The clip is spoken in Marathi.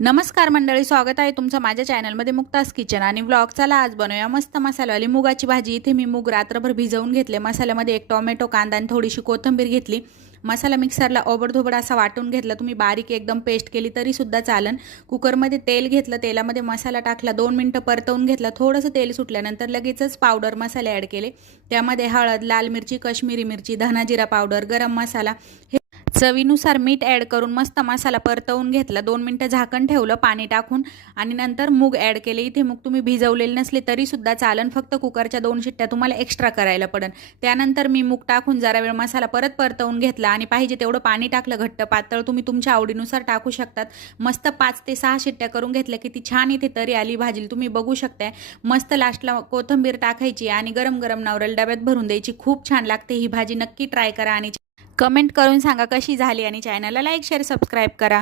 नमस्कार मंडळी, स्वागत आहे तुमचं माझ्या चॅनलमध्ये मुक्तास किचन आणि व्लॉग. चला आज बनवूया मस्त मसालावाली मुगाची भाजी. इथे मी मूग रात्रभर भिजवून घेतले. मसाल्यामध्ये एक टोमॅटो, कांदा आणि थोडीशी कोथिंबीर घेतली. मसाला मिक्सरला ओबडधोबड असा वाटून घेतला. तुम्ही बारीक एकदम पेस्ट केली तरी सुद्धा चालन. कुकरमध्ये तेल घेतलं, तेलामध्ये मसाला टाकला, 2 मिनिटं परतवून घेतला. थोडंसं तेल सुटल्यानंतर लगेचच पावडर मसाले ॲड केले. त्यामध्ये हळद, लाल मिरची, काश्मीरी मिरची, धना जिरा पावडर, गरम मसाला, चवीनुसार मीठ ॲड करून मस्त मसाला परतवून घेतला. 2 मिनिटं झाकण ठेवलं पाणी टाकून आणि नंतर मूग ॲड केले. इथे मूग तुम्ही भिजवलेले नसले तरी सुद्धा चालन, फक्त कुकरच्या 2 शिट्ट्या तुम्हाला एक्स्ट्रा करायला पडेल. त्यानंतर मी मूग टाकून जरा वेळ मसाला परत परतवून घेतला आणि पाहिजे तेवढं पाणी टाकलं. घट्ट पातळ तुम्ही तुमच्या आवडीनुसार टाकू शकतात. मस्त 5 ते 6 शिट्ट्या करून घेतल्या. किती छान इथे तरी आली भाजी तुम्ही बघू शकताय. मस्त लास्टला कोथिंबीर टाकायची आणि गरम गरम नवरल डब्यात भरून द्यायची. खूप छान लागते ही भाजी. नक्की ट्राय करा आणि कमेंट करून सांगा कशी झाली आणि चॅनलला लाईक, शेअर, सबस्क्राईब करा.